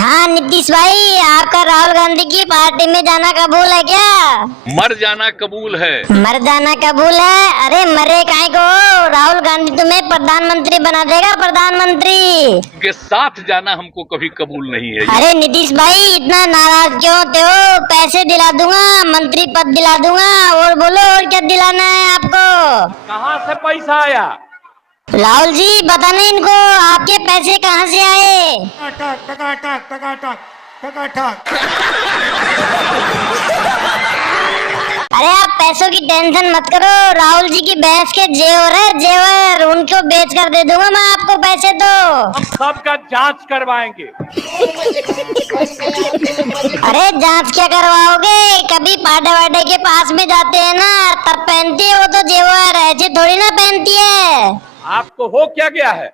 हाँ नीतीश भाई, आपका राहुल गांधी की पार्टी में जाना कबूल है क्या? मर जाना कबूल है। मर जाना कबूल है? अरे मरे काहे को, राहुल गांधी तुम्हें प्रधानमंत्री बना देगा, प्रधानमंत्री। उनके साथ जाना हमको कभी कबूल नहीं है। अरे नीतीश भाई इतना नाराज क्यों होते हो? पैसे दिला दूंगा, मंत्री पद दिला दूंगा, और बोलो और क्या दिलाना है आपको? कहाँ से पैसा आया? राहुल जी बताना इनको, आपके पैसे कहाँ से आए? अरे आप पैसों की टेंशन मत करो, राहुल जी की भैंस के जेवर है जेवर, उनको बेच कर दे दूंगा मैं आपको पैसे। तो हम सबका जांच करवाएंगे। अरे जांच क्या करवाओगे? कभी पाटे वाटे के पास में जाते हैं ना तब पहनती है वो तो जेवर, ऐसे थोड़ी ना पहनती है। आपको हो क्या गया है?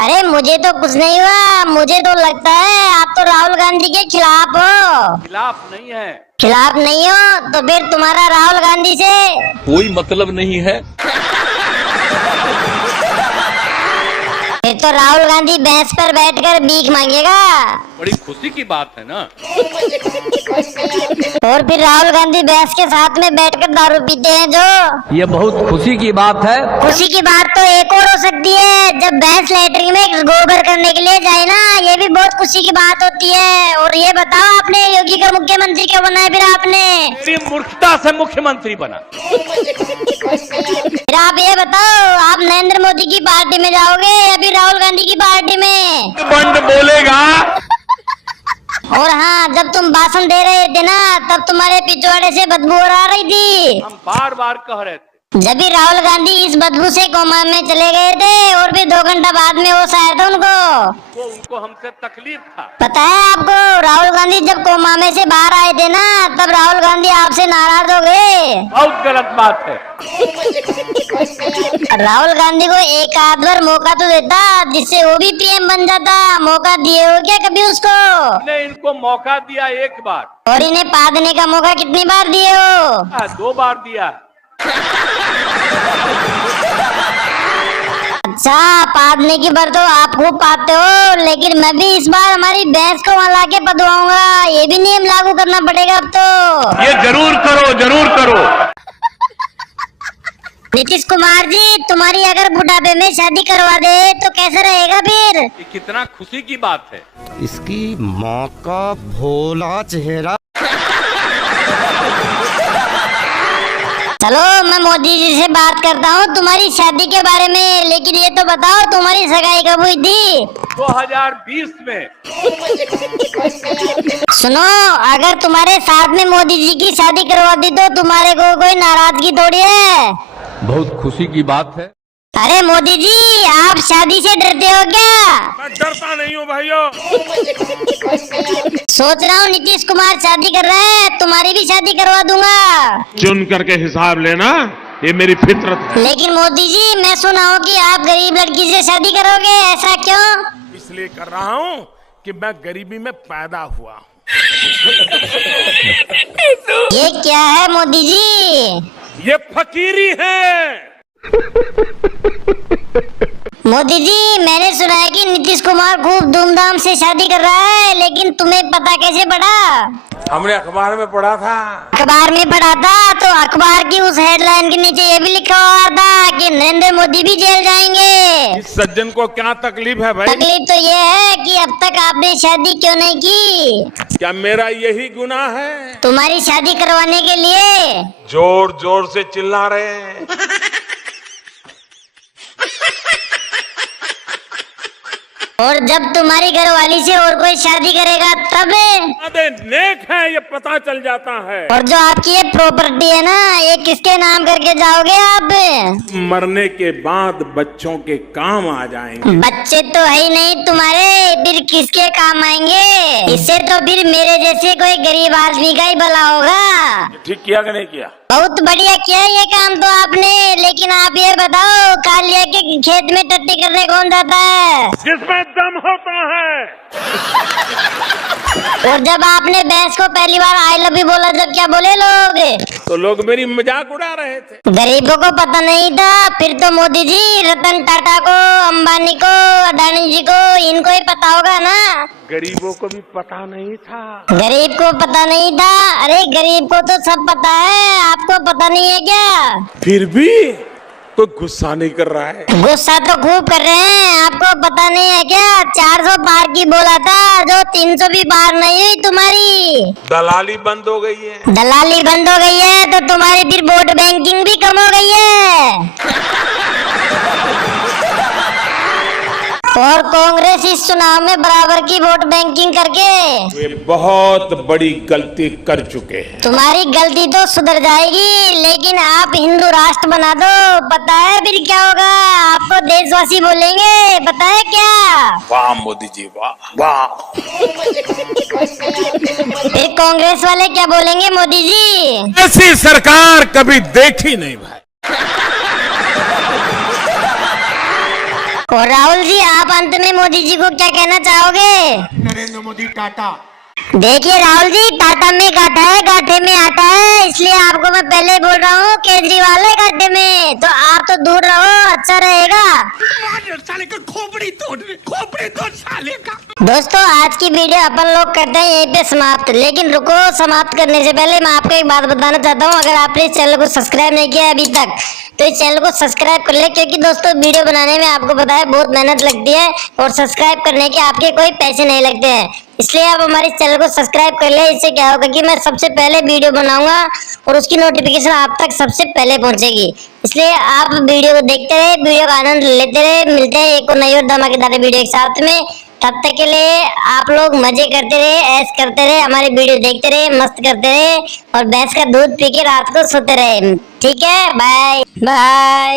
अरे मुझे तो कुछ नहीं हुआ, मुझे तो लगता है आप तो राहुल गांधी के खिलाफ हो। खिलाफ नहीं है। खिलाफ नहीं हो तो फिर तुम्हारा राहुल गांधी से कोई मतलब नहीं है। फिर तो राहुल गांधी भैंस पर बैठकर भीख मांगेगा। बड़ी खुशी की बात है ना। और फिर राहुल गांधी भैंस के साथ में बैठकर दारू पीते हैं जो। ये बहुत खुशी की बात है। खुशी की बात तो एक और हो सकती है, जब भैंस लैट्रिन में गोबर करने के लिए जाए ना, ये भी बहुत खुशी की बात होती है। और ये बताओ आपने योगी का मुख्यमंत्री क्यों बनाया फिर आपने? मेरी मूर्खता से मुख्यमंत्री बना। फिर आप ये बताओ, आप नरेंद्र मोदी की पार्टी में जाओगे या फिर राहुल गांधी की पार्टी में? बंद बोलेगा। और हाँ, जब तुम भाषण दे रहे थे ना तब तुम्हारे पिछवाड़े से बदबू आ रही थी। हम बार बार कह रहे थे। जब भी राहुल गांधी इस बदबू से कोमा में चले गए थे और फिर 2 घंटा बाद में वो आया था उनको हमसे तकलीफ था। पता है आपको? राहुल गांधी जब कोमा में से बाहर आए थे ना तब राहुल गांधी आपसे नाराज हो गए। बहुत गलत बात है। राहुल गांधी को एक आध बार मौका तो देता जिससे वो भी पीएम बन जाता। मौका दिए हो क्या कभी उसको? मैंने इनको मौका दिया एक बार। और इन्हें पा देने का मौका कितनी बार दिए हो? 2 बार दिया। अच्छा, पादने की बार तो आप खूब पाते हो, लेकिन मैं भी इस बार हमारी भैंस को वहाँ लाके पदवाऊंगा। ये भी नियम लागू करना पड़ेगा अब तो। ये जरूर करो, जरूर करो। नीतीश कुमार जी, तुम्हारी अगर बुढ़ापे में शादी करवा दे तो कैसा रहेगा फिर? ये कितना खुशी की बात है। इसकी माँ का भोला चेहरा। चलो मैं मोदी जी से बात करता हूँ तुम्हारी शादी के बारे में, लेकिन ये तो बताओ तुम्हारी सगाई कब हुई थी? 2020 में। सुनो, अगर तुम्हारे साथ में मोदी जी की शादी करवा दी तो तुम्हारे को कोई नाराजगी थोड़ी है। बहुत खुशी की बात है। अरे मोदी जी, आप शादी से डरते हो क्या? मैं डरता नहीं हूँ भाइयों। सोच रहा हूँ नीतीश कुमार शादी कर रहा है, तुम्हारी भी शादी करवा दूंगा। चुन करके हिसाब लेना, ये मेरी फितरत है। लेकिन मोदी जी, मैं सुना हूँ कि आप गरीब लड़की से शादी करोगे, ऐसा क्यों? इसलिए कर रहा हूँ कि मैं गरीबी में पैदा हुआ हूँ। ये क्या है मोदी जी? ये फकीरी है। मोदी जी, मैंने सुना है कि नीतीश कुमार खूब धूमधाम से शादी कर रहा है, लेकिन तुम्हें पता कैसे पड़ा? हमने अखबार में पढ़ा था। अखबार में पढ़ा था तो अखबार की उस हेडलाइन के नीचे ये भी लिखा हुआ था कि नरेंद्र मोदी भी जेल जाएंगे। इस सज्जन को क्या तकलीफ है भाई? तकलीफ तो ये है कि अब तक आपने शादी क्यों नहीं की? क्या मेरा यही गुनाह है? तुम्हारी शादी करवाने के लिए जोर जोर से चिल्ला रहे हैं। और जब तुम्हारी घरवाली से और कोई शादी करेगा तब? अरे नेक है ये पता चल जाता है। और जो आपकी ये प्रॉपर्टी है ना, ये किसके नाम करके जाओगे आप? मरने के बाद बच्चों के काम आ जाएंगे। बच्चे तो है ही नहीं तुम्हारे, फिर किसके काम आएंगे? इससे तो फिर मेरे जैसे कोई गरीब आदमी का ही भला होगा। ठीक किया कि नहीं किया? बहुत बढ़िया किया ये काम तो आपने। लेकिन आप ये बताओ, कालिया के खेत में टट्टी करने कौन जाता है? जिसमें दम होता है। और जब आपने भैंस को पहली बार आई लव यू बोला जब क्या बोले लोग? तो लोग मेरी मजाक उड़ा रहे थे। गरीबों को पता नहीं था, फिर तो मोदी जी रतन टाटा को, अंबानी को, अडानी जी को, इनको ही पता होगा ना। गरीबों को भी पता नहीं था। गरीब को पता नहीं था? अरे गरीब को तो सब पता है, आपको पता नहीं है क्या? फिर भी कोई गुस्सा नहीं कर रहा है। गुस्सा तो खूब कर रहे हैं, आपको पता नहीं है क्या? 400 पार की बोला था, जो 300 भी पार नहीं हुई तुम्हारी। दलाली बंद हो गई है। दलाली बंद हो गई है तो तुम्हारी फिर वोट बैंकिंग भी कम हो गई है। और कांग्रेस इस चुनाव में बराबर की वोट बैंकिंग करके वे बहुत बड़ी गलती कर चुके हैं। तुम्हारी गलती तो सुधर जाएगी, लेकिन आप हिंदू राष्ट्र बना दो, पता है फिर क्या होगा? आपको देशवासी बोलेंगे, पता है क्या? वाह मोदी जी, वाह वाह। फिर कांग्रेस वाले क्या बोलेंगे मोदी जी? ऐसी सरकार कभी देखी नहीं भाई। और राहुल जी, आप अंत में मोदी जी को क्या कहना चाहोगे? नरेंद्र मोदी टाटा। देखिए राहुल जी, टाटा में गाठा है, गाठे में आटा है, इसलिए आपको मैं पहले बोल रहा हूँ केजरीवाल है गाठे में, तो आप तो दूर रहो, अच्छा रहेगा। साले का खोपड़ी तोड़ साले का। दोस्तों, आज की वीडियो अपन लोग करते हैं यहीं पे समाप्त, लेकिन रुको, समाप्त करने से पहले मैं आपको एक बात बताना चाहता हूँ। अगर आपने इस चैनल को सब्सक्राइब नहीं किया अभी तक तो इस चैनल को सब्सक्राइब कर ले, क्योंकि दोस्तों वीडियो बनाने में आपको पता है बहुत मेहनत लगती है और सब्सक्राइब करने के आपके कोई पैसे नहीं लगते हैं, इसलिए आप हमारे चैनल को सब्सक्राइब कर ले। इससे क्या होगा कि मैं सबसे पहले वीडियो बनाऊंगा और उसकी नोटिफिकेशन आप तक सबसे पहले पहुंचेगी। इसलिए आप वीडियो को देखते रहे, वीडियो का आनंद लेते रहे। मिलते हैं एक और नई और धमाकेदार वीडियो के साथ में, तब तक के लिए आप लोग मजे करते रहे, ऐश करते रहे, हमारी वीडियो देखते रहे, मस्त करते रहे और भैंस का दूध पी के रात को सोते रहे। ठीक है, बाय बाय।